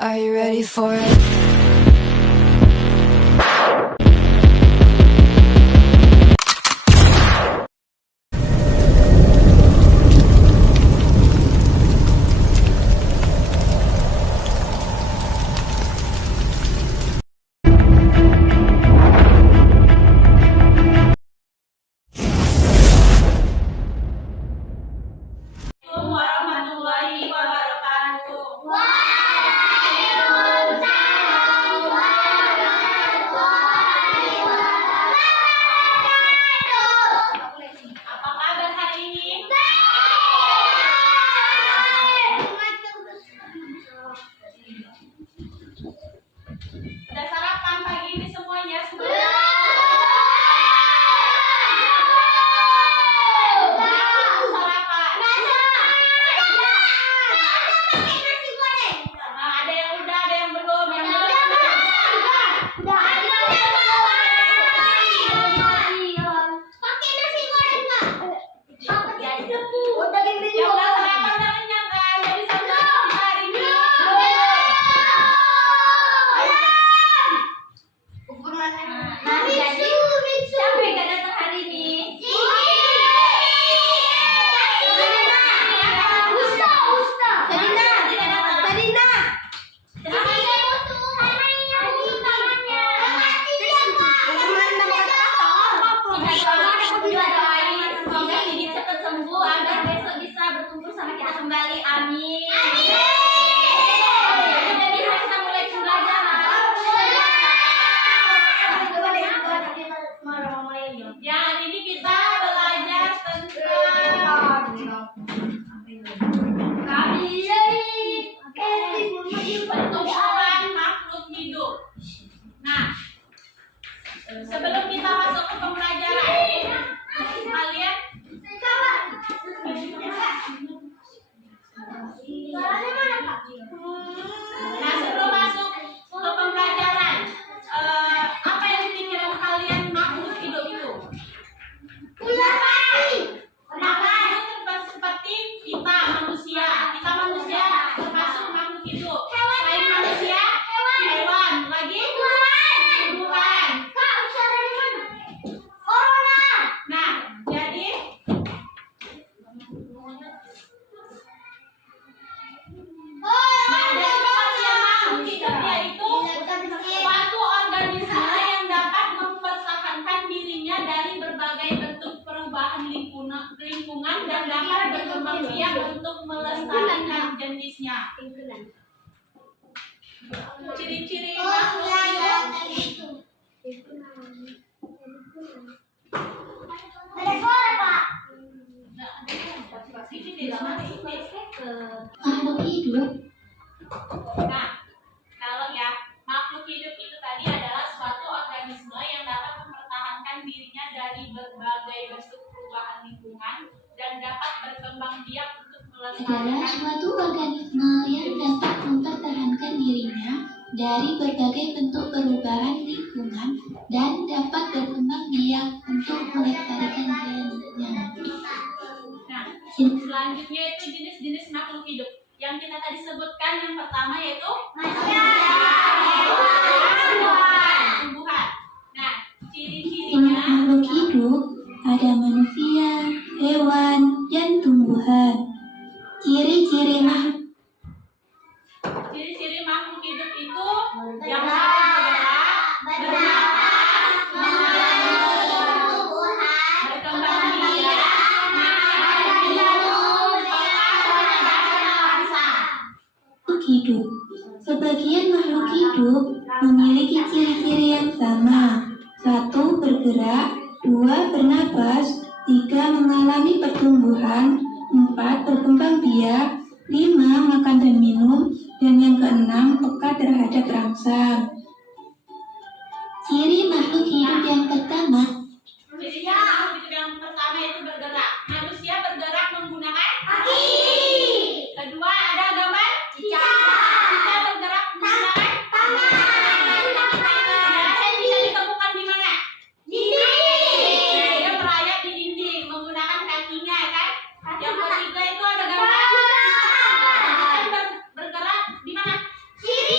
Are you ready for it? Warahmatullahi wabarakatuh. Apa kabar hari ini? Udah sarapan pagi ini semuanya? Ada yang udah, ada yang belum, yang belum. Yang udah sarapan udah kenyang kan? Jadi sarapan hari ini. Siapa yang gak datang hari ini? Semoga Didi cepat sembuh agar besok bisa berkumpul sama kita kembali. Amin. Jadi bisa kita mulai pembelajaran. Ya, hari ini kita belajar tentang pertumbuhan makhluk hidup. Nah, sebelum kita masuk ke pembelajaran, kalian nah sebelum masuk ke pembelajaran, apa yang dipikiran kalian makhluk hidup itu? Makhluk hidup seperti kita manusia termasuk makhluk hidup. Selain manusia, hewan, lagi tumbuhan. Nah, jadi pengertian makhluk hidup yaitu suatu organisme yang dapat mempertahankan dirinya dari berbagai bentuk perubahan lingkungan dan dapat berkembang biak untuk melestarikan jenisnya. Ciri-ciri makhluk hidup. Makhluk hidup Nah, kalau ya makhluk hidup itu tadi adalah suatu organisme yang dapat mempertahankan dirinya dari berbagai bentuk perubahan lingkungan dan dapat berkembang biak untuk adalah melestarikan. suatu organisme yang dapat mempertahankan dirinya dari berbagai bentuk perubahan lingkungan dan dapat berkembang biak untuk melestarikan jenisnya. Nah, selanjutnya itu jenis-jenis makhluk hidup yang kita tadi sebutkan. Yang pertama yaitu tumbuhan. Nah, ciri-cirinya Makhluk hidup ada manusia, hewan, dan tumbuhan. Ciri-ciri makhluk hidup itu yang bergerak, bernafas, berkembang biak, hidup. Sebagian makhluk hidup memiliki ciri-ciri yang sama. 1. Bergerak, 2. Bernapas, 3. Mengalami pertumbuhan, 4. Berkembang biak, 5. Makan dan minum, dan yang keenam peka terhadap rangsang. Ciri makhluk hidup yang pertama. Cirinya makhluk hidup yang pertama itu bergerak. Manusia bergerak menggunakan Kaki. Kedua ada gambar cicak bergerak menggunakan tangan. Biasanya bisa ditemukan di mana? Dia merayap di dinding menggunakan kakinya kan. Yang ketiga itu ada gambar bergerak di mana? Kiri.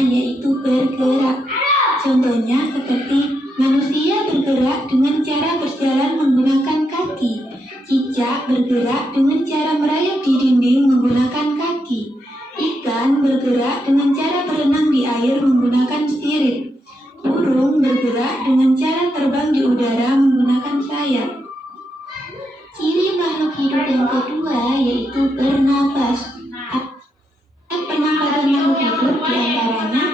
yaitu bergerak. Contohnya seperti manusia bergerak dengan cara berjalan menggunakan kaki. Cicak bergerak dengan cara merayap di dinding menggunakan kaki. Ikan bergerak dengan cara berenang di air menggunakan sirip. Burung bergerak dengan cara terbang di udara menggunakan sayap. Ciri makhluk hidup yang kedua yaitu bernafas. Pernafasan makhluk hidup diantaranya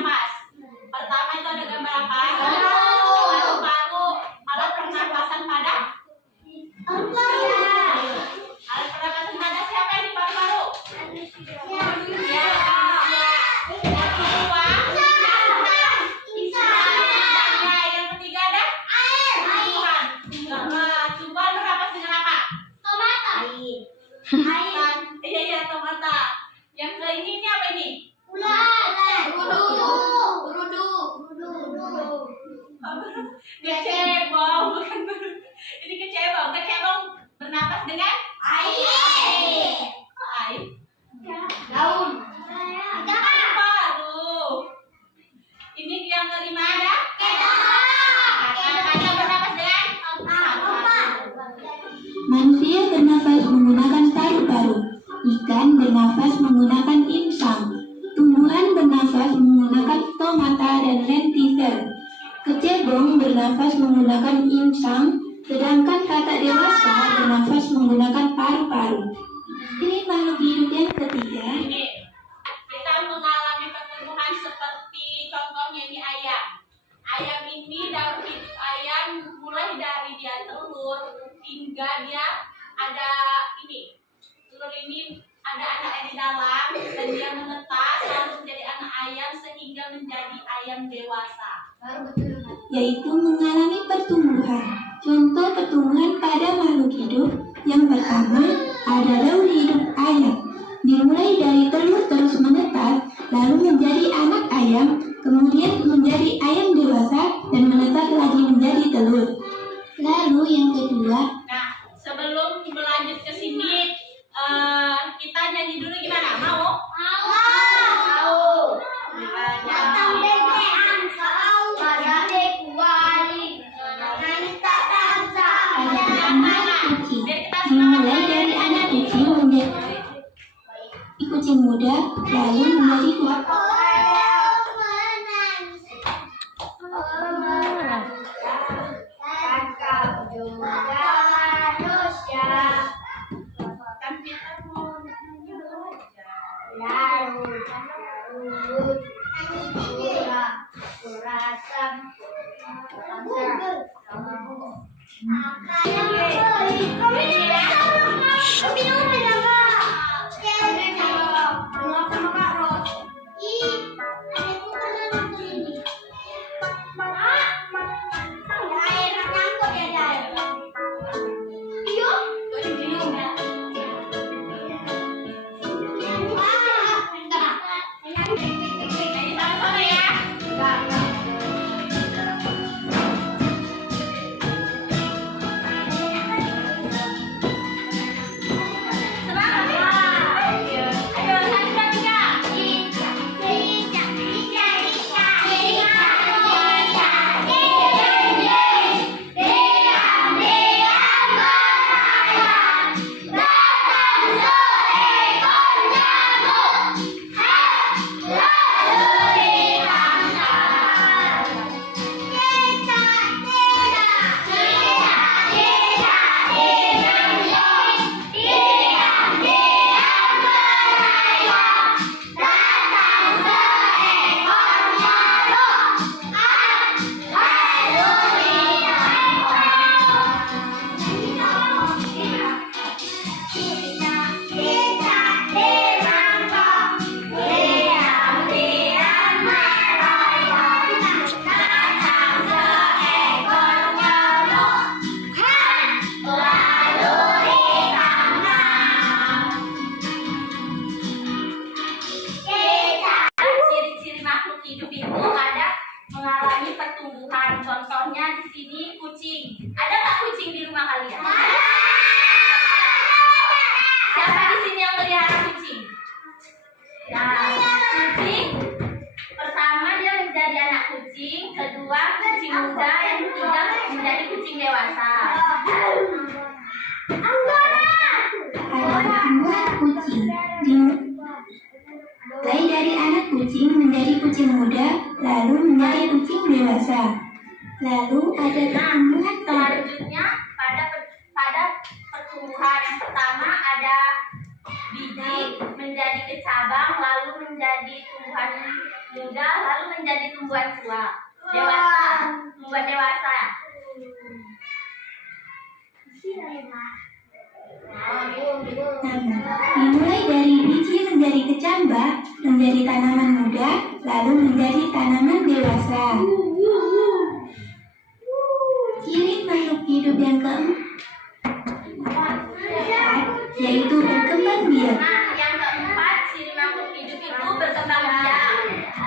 Pertama itu ada gambar apa? Paru-paru. Alat pernapasan pada? Alat pernapasan pada siapa yang di paru-paru? Ya. Yang kedua, ya. Yang ketiga ada? Tuhan. Tuhan bernapas dengan apa? Iya, tomata. Yang ke ini apa ini? Kecebong, bukan ini kecebong. Kecebong bernapas dengan air. Paru. Ini yang kelima ada? Kakak bernapas dengan Manusia bernafas menggunakan paru-paru. Ikan bernafas menggunakan insang. Tumbuhan bernafas menggunakan stomata dan lenticer. Kecebong bernafas menggunakan insang, sedangkan katak dewasa bernafas menggunakan paru-paru. Ini makhluk hidup yang ketiga. ini. Kita mengalami pertumbuhan seperti contohnya ini ayam. Ayam ini dalam hidup ayam mulai dari dia telur hingga dia ada ini. Telur ini ada anaknya di dalam dan dia menetas lalu menjadi anak ayam sehingga menjadi ayam dewasa. Yaitu mengalami pertumbuhan. Contoh pertumbuhan pada makhluk hidup yang pertama ada daun hidup ayam. Dimulai dari telur terus menetas, lalu menjadi anak ayam, kemudian menjadi ayam dewasa dan menetas lagi menjadi telur. Lalu yang kedua, Nah, sebelum berlanjut ke sini kita nyanyi dulu gimana? Mau? kucing. Dimulai dari anak kucing menjadi kucing muda, lalu menjadi kucing. Kan kita mau nyanyi dulu Nyanyi sama-sama ya. Siapa di sini yang melihara kucing? Nah, kucing pertama muda, yang ketiga menjadi kucing dewasa. Ada pertumbuhan kucing. Mulai dari anak kucing menjadi kucing muda, lalu menjadi kucing dewasa. Lalu ada pertumbuhan Selanjutnya pada pertumbuhan yang pertama ada biji menjadi kecabang, lalu menjadi tumbuhan muda, lalu menjadi tumbuhan tua. Tumbuhan dewasa. Dimulai dari biji menjadi kecambah, menjadi tanaman muda, lalu menjadi tanaman dewasa. Ciri makhluk hidup yang keempat yaitu berkembang biak. Nah, yang keempat ciri makhluk hidup itu berkembang biak.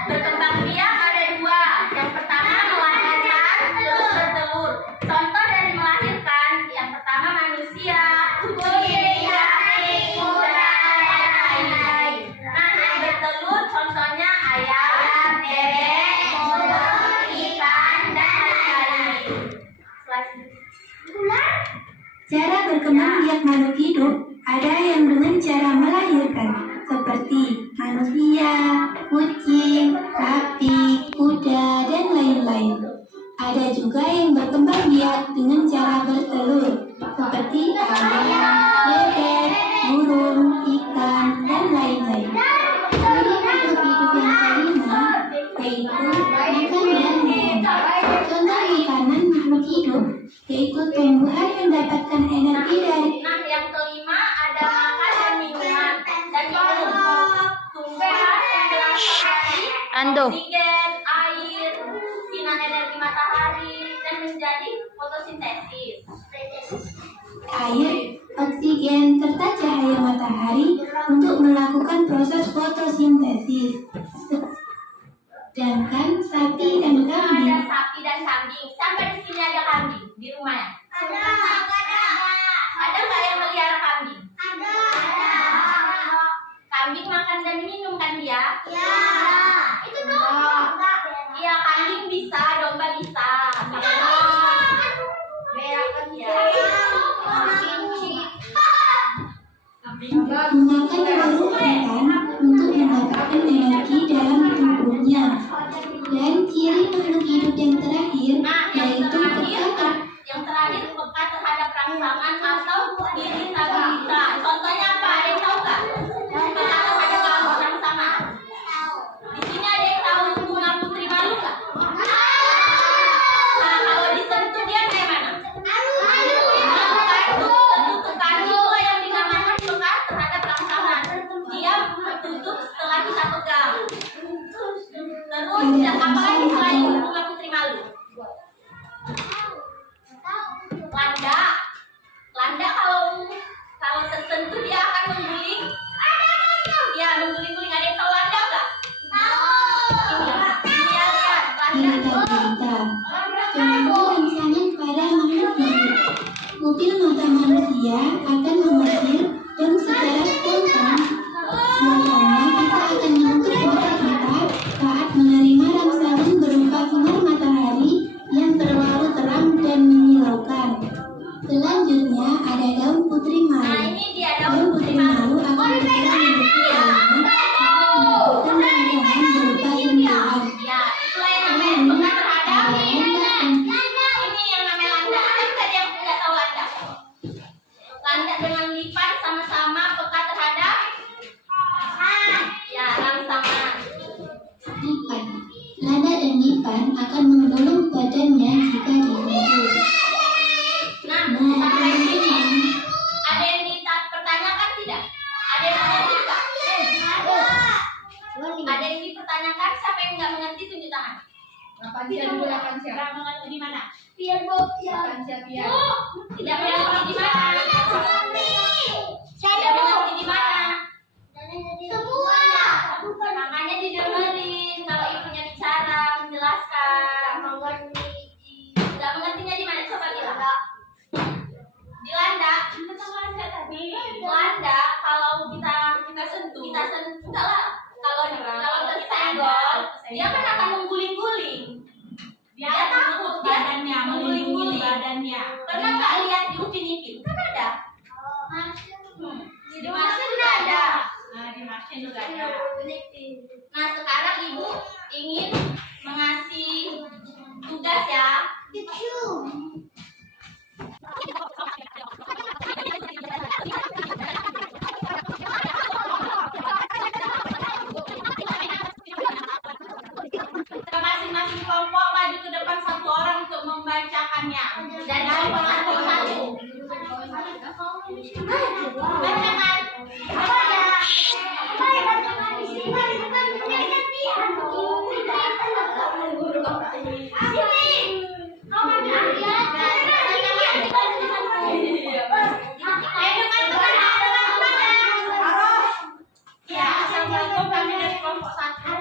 Berkembang biak ada dua. Yang pertama melahirkan, terus bertelur. Contoh dari melahirkan, yang pertama manusia, kucing, anjing, kuda, dan lain-lain. Nah, yang bertelur contohnya ayam, bebek, kodok, ikan, dan lain-lain. Selanjutnya. Cara berkembang biak makhluk hidup ada yang dengan cara melahirkan, seperti manusia, kucing, sapi, kuda, dan lain-lain. Ada juga yang berkembang biak dengan cara bertelur, seperti ayam, bebek, burung, ikan, dan lain-lain. Ciri makhluk hidup yang kelima yaitu makan dan minum. Contoh makanan makhluk hidup yaitu tumbuhan yang mendapatkan energi dari Nah, yang kelima ada makan dan minuman dan minum. Tumbuhan yang berasal dari oksigen, air, sinar energi matahari, dan menjadi fotosintesis. air, oksigen, serta cahaya matahari untuk melakukan proses fotosintesis. Sedangkan sapi dan Ada kambing sapi dan kambing. Sampai di sini ada kambing di rumah ya? Ada. Ada nggak yang melihara kambing? Ada. Kambing makan dan minum kan dia? Iya. Itu domba. Iya, kambing bisa, domba bisa. Berakan ya. menggunakan warung ikan untuk mendapatkan energi dalam tubuhnya. Dan ciri makhluk hidup yang terakhir Nah, yaitu peka yang terakhir peka terhadap rangsangan atau iritabilitas. Contohnya apa? Ada yang tahu nggak? Peka terhadap rangsangan. Di sini ada yang tahu bunga putri malu nggak? Nah, kalau disentuh dia kayak mana? Tertutupan itulah yang dinamakan peka terhadap rangsangan. Dia tertutup setelah kita pegang. Terus apa lagi selain bunga putri malu? Landa kalau tersentuh dia akan mengguling. Ya, mengguling-guling. Ada yang tahu landa nggak? Ini ya, lihat landa. berita-berita. Contoh rangsangan pada makhluk hidup. Pupil mata manusia akan mengecil dan secara spontan. Biasanya kita akan menutup mata kita saat menerima rangsangan berupa sinar matahari yang terlalu terang dan menyilaukan. Selanjutnya ada daun putri Nah, malu. ini dia Daun daun putri putri malu. malu akan bergerak menutup daunnya untuk mendapatkan rangsangan berupa sentuhan. Ya, itulah yang namanya peka terhadap ini yang namanya landa. Ada nggak yang nggak tahu landa? Landa dengan lipan sama-sama peka terhadap ya rangsangan. Lipan. Lada dan lipan akan menggulung badannya jika dihimpun. Nah, Nah, sampai sini ini ada yang dipertanyakan tidak? Ada yang mengerti nggak? Ada yang dipertanyakan? Siapa yang nggak mengerti tunjuk tangan. Tidak mengerti di mana? Tidak mengerti di mana? Tidak mengerti di mana? Makanya didengerin kalau ibunya bicara, menjelaskan. Tidak mengertinya di mana? Coba bilang. Di landa. Landa kalau kita sentuh, enggak lah. Kalau tersenggol, dia kan akan mengguling-guling. Dia takut badannya. Pernah nggak lihat di Upin Ipin? Kan ada. Di Martian juga ada. Nah, di Martian juga ada. Nah, sekarang Ibu ingin mengasih tugas ya. Masing-masing kelompok maju ke depan satu orang untuk membacakannya. Dan kelompok satu-satu. Bacakan. Ya, assalamualaikum, kami dari kelompok satu.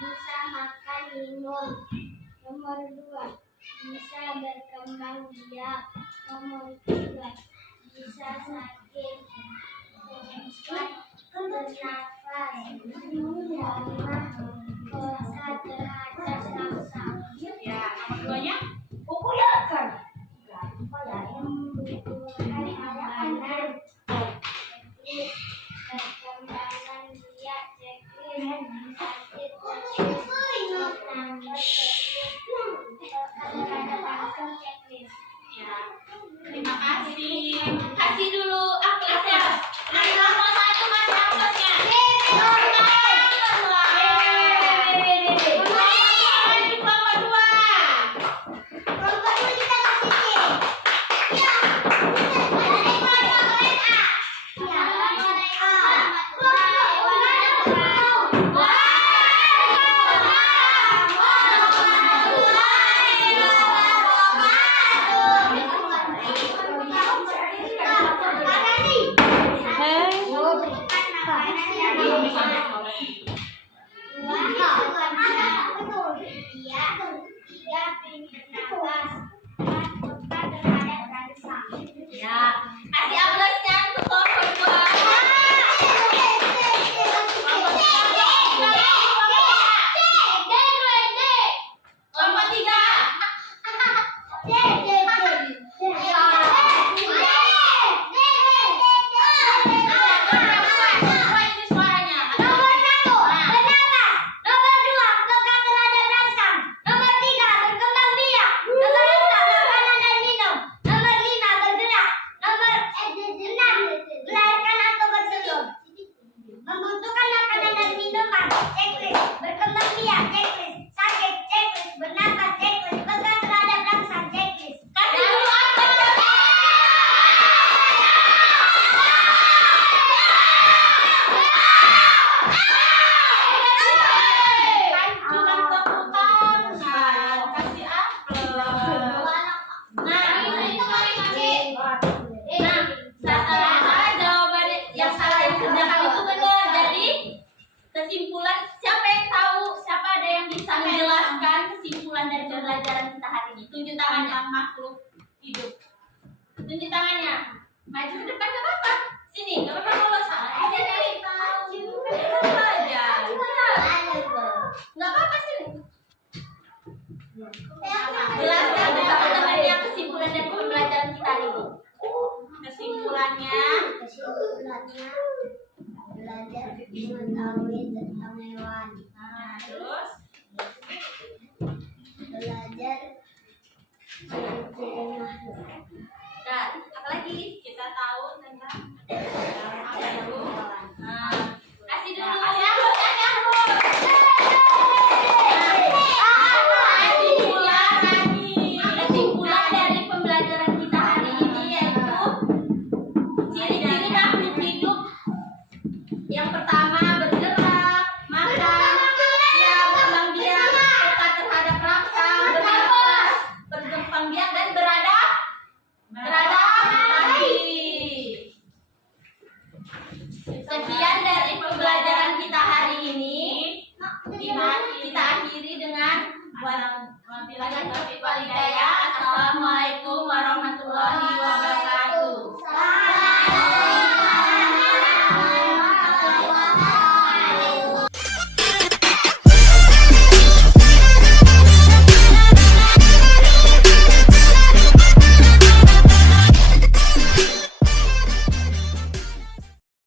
Bisa makan minum. Nomor 2, bisa berkembang biak. Nomor 3, bisa sakit. Nomor 4, bernafas. Nomor 5, puasa terhadap rasa. Ya, nomor 2-nya? Membutuhkan makanan. Perkembangan biak, checklist, sakit, Ya, terima kasih. Kasih dulu aplausnya. Nah, kelompok satu kasih aplausnya. Kelompok 2. Ya, kasih aplausnya untuk kelompok 2. Kelompok 3. Suaranya. Nomor 1, bernafas. Nomor 2, peka terhadap rasa. Nomor 3, berkembang biak. Nomor 4, makanan dan minum. Nomor 5, bergerak. Nomor 6, melahirkan atau bertelur. Membutuhkan makanan dan minuman. Checklist. Berkembang biak. Checklist. Sakit. Checklist. Bernafas. Checklist. Peka terhadap rasa. Checklist. Kasih dulu aplaus. Cuma tepuk tangan. Kasih aplaus. Nah, jawaban yang salah yang kerjakan itu benar. Jadi kesimpulan, siapa yang tahu? Siapa ada yang bisa menjelaskan kesimpulan dari pembelajaran kita hari ini? Tunjuk tangannya, makhluk hidup. Tunjuk tangannya. Maju ke depan, gak apa-apa. Sini, gak apa-apa kalau salah. Sini, tahu aja. Gak apa-apa sini. Jelaskan kepada temannya kesimpulan dari pembelajaran kita hari ini. Kesimpulannya, belajar mengetahui tentang hewan. nah, terus Belajar ciri-ciri makhluk. dan apa lagi kita tahu tentang apa dulu? Nah, kasih dulu. Kesimpulan dari pembelajaran kita hari ini yaitu ciri-ciri makhluk hidup. Yang pertama, bergerak, makan, ya, berkembang biak, peka terhadap rasa, bernafas, berkembang biak dan beradaptasi. Sekian dari pembelajaran kita hari ini. Kita akhiri dengan Wabillahi taufiq wal hidayah.